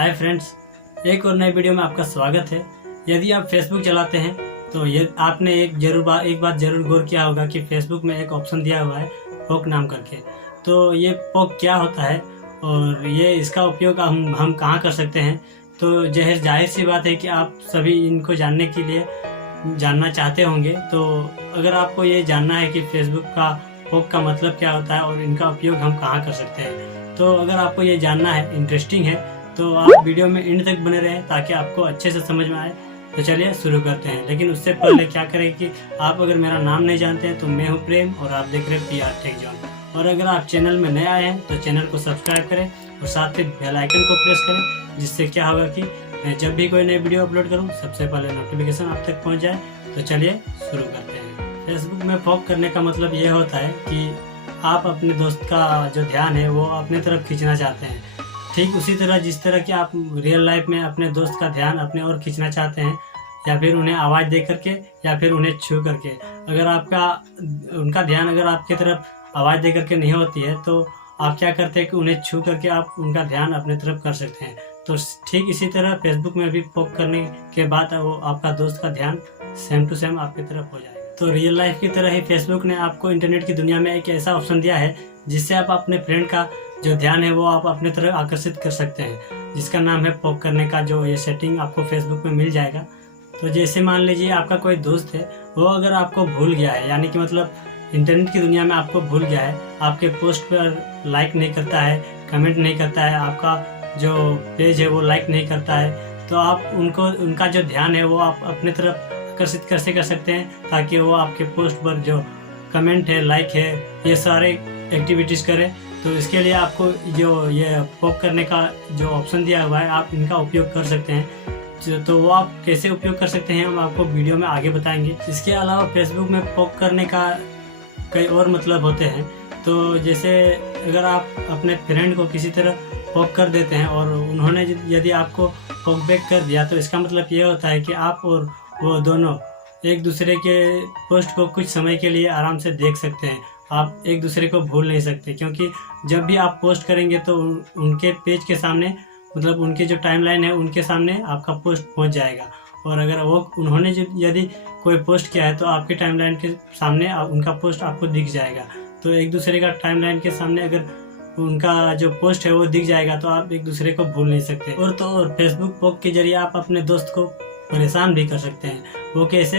Hi friends, एक और नई वीडियो में आपका स्वागत है। यदि आप फेसबुक चलाते हैं तो ये आपने एक बात जरूर गौर किया होगा कि फेसबुक में एक ऑप्शन दिया हुआ है पोक नाम करके। तो ये पोक क्या होता है और ये इसका उपयोग हम कहाँ कर सकते हैं। तो जाहिर सी बात है कि आप सभी इनको जानने के लिए जानना चाहते होंगे। तो अगर आपको ये जानना है कि फेसबुक का पोक का मतलब क्या होता है और इनका उपयोग हम कहाँ कर सकते हैं, तो अगर आपको ये जानना है, इंटरेस्टिंग है, तो आप वीडियो में एंड तक बने रहें ताकि आपको अच्छे से समझ में आए। तो चलिए शुरू करते हैं। लेकिन उससे पहले क्या करें कि आप अगर मेरा नाम नहीं जानते हैं तो मैं हूं प्रेम और आप देख रहे हैं PR टेक जोन। और अगर आप चैनल में नए आए हैं तो चैनल को सब्सक्राइब करें और साथ ही बेल आइकन को प्रेस करें, जिससे क्या होगा कि मैं जब भी कोई नई वीडियो अपलोड करूं सबसे पहले नोटिफिकेशन आप तक पहुंच जाए। तो चलिए शुरू करते हैं। फेसबुक में पोक करने का मतलब ये होता है कि आप अपने दोस्त का जो ध्यान है वो अपने तरफ खींचना चाहते हैं। ठीक उसी तरह जिस तरह कि आप रियल लाइफ में अपने दोस्त का ध्यान अपने ओर खींचना चाहते हैं, या फिर उन्हें आवाज़ दे करके या फिर उन्हें छू करके। अगर उनका ध्यान अगर आपकी तरफ आवाज़ दे करके नहीं होती है तो आप क्या करते हैं कि उन्हें छू करके आप उनका ध्यान अपने तरफ कर सकते हैं। तो ठीक इसी तरह फेसबुक में भी पोक करने के बाद वो आपका दोस्त का ध्यान सेम टू सेम आपकी तरफ हो जाएगा। तो रियल लाइफ की तरह ही फेसबुक ने आपको इंटरनेट की दुनिया में एक ऐसा ऑप्शन दिया है जिससे आप अपने फ्रेंड का जो ध्यान है वो आप अपने तरफ आकर्षित कर सकते हैं, जिसका नाम है पोक करने का। जो ये सेटिंग आपको फेसबुक में मिल जाएगा। तो जैसे मान लीजिए आपका कोई दोस्त है, वो अगर आपको भूल गया है, यानी कि मतलब इंटरनेट की दुनिया में आपको भूल गया है, आपके पोस्ट पर लाइक नहीं करता है, कमेंट नहीं करता है, आपका जो पेज है वो लाइक नहीं करता है, तो आप उनका जो ध्यान है वो आप अपने तरफ आकर्षित कैसे कर सकते हैं ताकि वो आपके पोस्ट पर जो कमेंट है, लाइक है, ये सारे एक्टिविटीज़ करें। तो इसके लिए आपको जो ये पोक करने का जो ऑप्शन दिया हुआ है आप इनका उपयोग कर सकते हैं। तो वो आप कैसे उपयोग कर सकते हैं हम आपको वीडियो में आगे बताएंगे। इसके अलावा फेसबुक में पोक करने का कई और मतलब होते हैं। तो जैसे अगर आप अपने फ्रेंड को किसी तरह पोक कर देते हैं और उन्होंने यदि आपको पोक बैक कर दिया, तो इसका मतलब ये होता है कि आप और वो दोनों एक दूसरे के पोस्ट को कुछ समय के लिए आराम से देख सकते हैं। आप एक दूसरे को भूल नहीं सकते, क्योंकि जब भी आप पोस्ट करेंगे तो उनके पेज के सामने, मतलब उनकी जो टाइमलाइन है उनके सामने आपका पोस्ट पहुंच जाएगा। और अगर उन्होंने यदि कोई पोस्ट किया है तो आपके टाइमलाइन के सामने उनका पोस्ट आपको दिख जाएगा। तो एक दूसरे का टाइमलाइन के सामने अगर उनका जो पोस्ट है वो दिख जाएगा तो आप एक दूसरे को भूल नहीं सकते। और फेसबुक पोक के जरिए आप अपने दोस्त को परेशान भी कर सकते हैं। वो कैसे?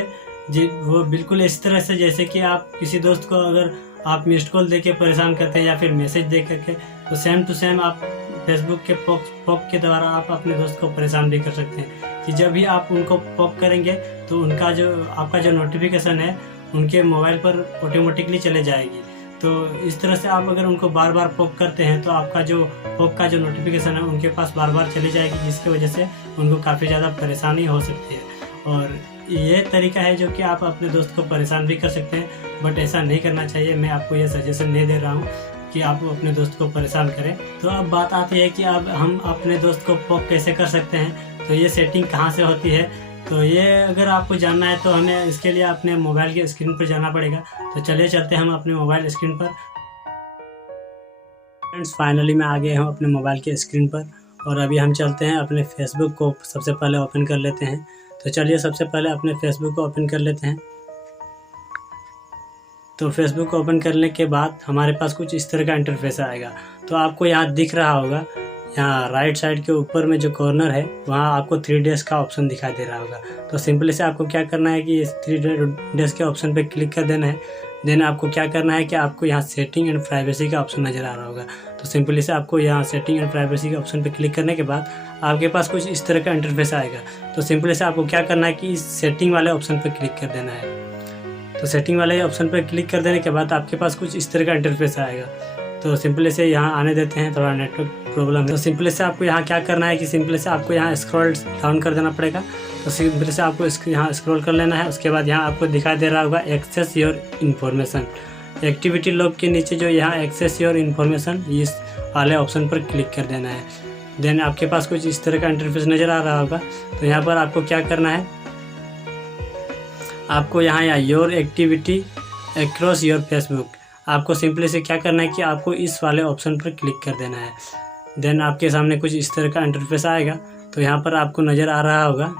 वो बिल्कुल इस तरह से जैसे कि आप किसी दोस्त को अगर आप मिस्ड कॉल दे के परेशान करते हैं या फिर मैसेज दे करके, तो सेम टू सेम आप फेसबुक के पोक के द्वारा आप अपने दोस्त को परेशान भी कर सकते हैं। कि जब भी आप उनको पोक करेंगे तो आपका जो नोटिफिकेशन है उनके मोबाइल पर ऑटोमेटिकली चले जाएगी। तो इस तरह से आप अगर उनको बार बार पोक करते हैं तो आपका जो पोक का जो नोटिफिकेशन है उनके पास बार बार चली जाएगी, जिसकी वजह से उनको काफ़ी ज़्यादा परेशानी हो सकती है। और ये तरीका है जो कि आप अपने दोस्त को परेशान भी कर सकते हैं, बट ऐसा नहीं करना चाहिए। मैं आपको ये सजेशन नहीं दे रहा हूँ कि आप अपने दोस्त को परेशान करें। तो अब बात आती है कि अब हम अपने दोस्त को पोक कैसे कर सकते हैं। तो ये सेटिंग कहाँ से होती है, तो ये अगर आपको जानना है तो हमें इसके लिए अपने मोबाइल के स्क्रीन पर जाना पड़ेगा। तो चलिए चलते हैं हम अपने मोबाइल स्क्रीन पर। फ्रेंड्स, फाइनली मैं आ गया हूँ अपने मोबाइल के स्क्रीन पर और अभी हम चलते हैं अपने फेसबुक को सबसे पहले ओपन कर लेते हैं। तो चलिए सबसे पहले अपने फेसबुक को ओपन कर लेते हैं। तो फेसबुक को ओपन करने के बाद हमारे पास कुछ इस तरह का इंटरफेस आएगा। तो आपको यहाँ दिख रहा होगा, यहाँ राइट साइड के ऊपर में जो कॉर्नर है वहाँ आपको 3 डैश का ऑप्शन दिखाई दे रहा होगा। तो सिंपली से आपको क्या करना है कि इस 3 डैश के ऑप्शन पे क्लिक कर देना है। देन आपको क्या करना है कि आपको यहाँ सेटिंग एंड प्राइवेसी का ऑप्शन नज़र आ रहा होगा। तो सिंपली से आपको यहाँ सेटिंग एंड प्राइवेसी के ऑप्शन पे क्लिक करने के बाद आपके पास कुछ इस तरह का इंटरफेस आएगा। तो सिंपली से आपको क्या करना है कि इस सेटिंग वाले ऑप्शन पे क्लिक कर देना है। तो सेटिंग वाले ऑप्शन पर क्लिक कर देने के बाद आपके पास कुछ इस तरह का इंटरफेस आएगा। तो सिंपली से यहाँ आने देते हैं, थोड़ा नेटवर्क प्रॉब्लम है। तो सिंपली से आपको यहाँ क्या करना है कि सिंपली से आपको यहाँ स्क्रॉल डाउन कर देना पड़ेगा। तो सिंपली से आपको यहाँ स्क्रॉल कर लेना है। उसके बाद यहाँ आपको दिखाई दे रहा होगा access your information. Activity log के नीचे जो यहाँ एक्सेस योर इन्फॉर्मेशन, इस वाले ऑप्शन पर क्लिक कर देना है। देन आपके पास कुछ इस तरह का इंटरफेस नज़र आ रहा होगा। तो यहाँ पर आपको क्या करना है, आपको यहाँ your activity across your Facebook, आपको सिंपली से क्या करना है कि आपको इस वाले ऑप्शन पर क्लिक कर देना है। देन आपके सामने कुछ इस तरह का इंटरफेस आएगा। तो यहाँ पर आपको नज़र आ रहा होगा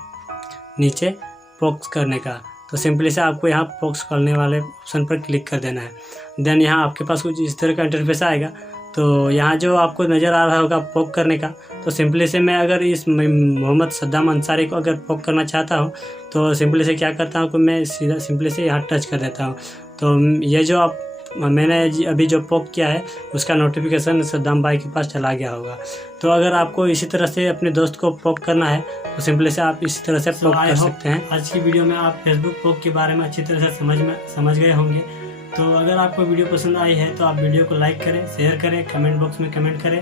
नीचे पॉक्स करने का, तो सिंपली से आपको यहाँ पॉक्स करने वाले ऑप्शन पर क्लिक कर देना है। देन यहाँ आपके पास कुछ इस तरह का इंटरफेस आएगा। तो यहाँ जो आपको नज़र आ रहा होगा पॉक करने का, तो सिंपली से मैं अगर इस मोहम्मद सद्दाम अंसारी को अगर पॉक करना चाहता हूँ तो सिंपली से क्या करता हूँ कि मैं सीधा सिंपली से यहाँ टच कर देता हूँ। तो ये जो आप मैंने अभी जो पॉक किया है उसका नोटिफिकेशन सद्दाम भाई के पास चला गया होगा। तो अगर आपको इसी तरह से अपने दोस्त को पॉक करना है तो सिंपली से आप इसी तरह से पॉक कर सकते हैं। आज की वीडियो में आप फेसबुक पॉक के बारे में अच्छी तरह से समझ गए होंगे। तो अगर आपको वीडियो पसंद आई है तो आप वीडियो को लाइक करें, शेयर करें, कमेंट बॉक्स में कमेंट करें